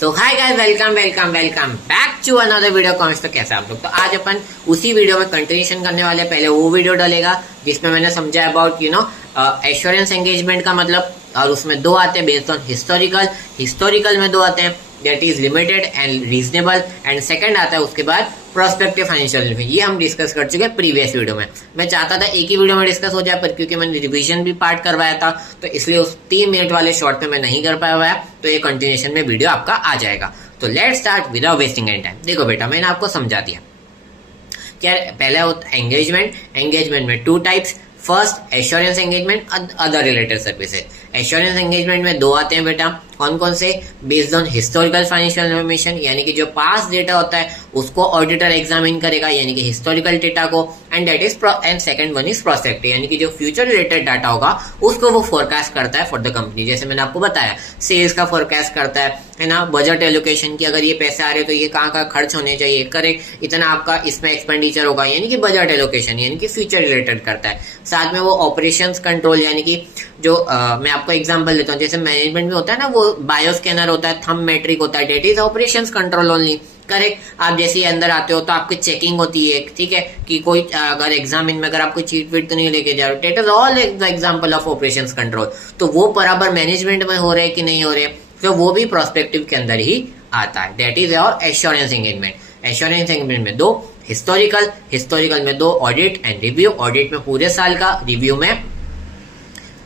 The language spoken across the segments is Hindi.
So hi guys, welcome welcome welcome back to another video कॉन्स। तो कैसे आप लोग? तो आज अपन उसी वीडियो में कंटिन्यूशन करने वाले। पहले वो वीडियो डालेगा जिसमें मैंने समझा अबाउट एश्योरेंस एंगेजमेंट का मतलब, और उसमें दो आते हैं बेस्ड ऑन हिस्टोरिकल में दो आते हैं, that is limited and reasonable, and second आता है उसके बाद प्रोस्पेक्टिव फाइनेंशियल। ये हम डिस्कस कर चुके हैं प्रीवियस वीडियो में। मैं चाहता था एक ही वीडियो में डिस्कस हो जाए, पर क्योंकि मैंने रिवीजन भी पार्ट करवाया था तो इसलिए उस 3 मिनट वाले शॉर्ट में मैं नहीं कर पाया हुआ है, तो ये कंटिन्यूशन में वीडियो आपका आ जाएगा। तो let's start without wasting any time. देखो बेटा, मैंने आपको समझा दिया क्या पहला होता है एंगेजमेंट में 2 types. First assurance engagement, other related services. Assurance engagement में 2 आते हैं बेटा, कौन कौन से? Based on historical financial information, यानी कि जो पास्ट डेटा होता है उसको ऑडिटर एग्जामिन करेगा, यानी कि हिस्टोरिकल डेटा को, and that is and second one is prospective, यानी कि जो फ्यूचर रिलेटेड डाटा होगा उसको वो फोरकास्ट करता है फॉर द कंपनी। जैसे मैंने आपको बताया, सेल्स का फोरकास्ट करता है ना, बजट एलोकेशन की, अगर ये पैसे आ रहे तो ये कहाँ खर्च होने चाहिए, करेक्ट, इतना आपका इसमें एक्सपेंडिचर होगा, यानी कि बजट एलोकेशन, यानी कि फ्यूचर रिलेटेड करता है। साथ में वो ऑपरेशंस कंट्रोल, यानी कि जो मैं आपको एग्जांपल देता हूँ, जैसे मैनेजमेंट में होता है ना, वो बायो स्कैनर होता है, थंब मैट्रिक होता है, that is operations control only, correct. आप जैसे अंदर आते हो तो आपकी चेकिंग होती है, ठीक है, कि कोई अगर एग्जाम में अगर आपको चीट वीट तो नहीं लेके जा रहे, that is all example of operations control. तो वो बराबर मैनेजमेंट में हो रहे कि नहीं हो रहे, तो वो भी प्रोस्पेक्टिव के अंदर ही आता है। डेट इज और एश्योरेंस एंगेजमेंट। एश्योरेंस एंगेजमेंट में 2, हिस्टोरिकल में 2, ऑडिट एंड रिव्यू। ऑडिट में पूरे साल का, रिव्यू में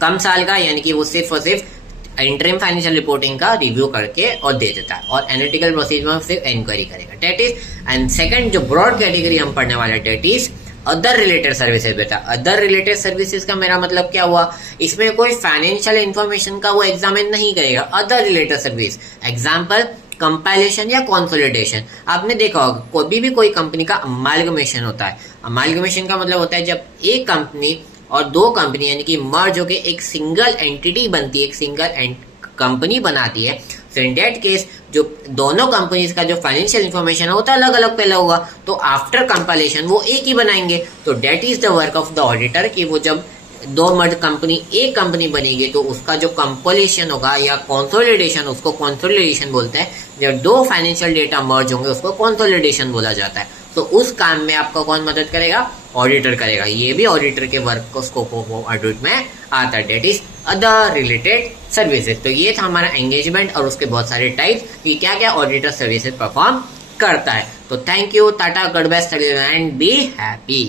कम साल का, यानी कि वो सिर्फ और सिर्फ इंटरिम फाइनेंशियल रिपोर्टिंग का रिव्यू करके और दे देता है, और एनालिटिकल प्रोसीजर में सिर्फ इंक्वायरी करेगा, डेट इज। एंड सेकंड जो ब्रॉड कैटेगरी हम पढ़ने वाले, that is other related services. बेटा, अदर रिलेटेड सर्विसेज का मेरा मतलब क्या हुआ? इसमें कोई फाइनेंशियल इंफॉर्मेशन का वो एग्जामिन नहीं करेगा। Other related service, example compilation या कंसोलिडेशन। आपने देखा होगा कोई भी कोई कंपनी का अमालगमेशन होता है। अमालगमेशन का मतलब होता है जब एक कंपनी और 2 कंपनी यानी कि मर्ज होकर एक सिंगल एंटिटी बनती है, एक सिंगल कंपनी बनाती है। सो इन दैट केस जो दोनों कंपनीज का जो फाइनेंशियल इंफॉर्मेशन होता है अलग अलग पहले होगा, तो आफ्टर कंपाइलेशन वो एक ही बनाएंगे। तो that is the work of the auditor, कि वो जब 2 मर्ज कंपनी एक कंपनी बनेगी तो उसका जो कंपाइलेशन होगा या कंसोलिडेशन, उसको कंसोलिडेशन बोलते हैं। जब 2 फाइनेंशियल डेटा मर्ज होंगे उसको कंसोलिडेशन बोला जाता है। तो उस काम में आपका कौन मदद करेगा? ऑडिटर करेगा। ये भी ऑडिटर के वर्क को स्कोप ऑफ ऑडिट में आता है, that is other related services. तो ये था हमारा एंगेजमेंट और उसके बहुत सारे टाइप, कि क्या क्या ऑडिटर सर्विसेज परफॉर्म करता है। तो thank you, Tata, God bless and be happy.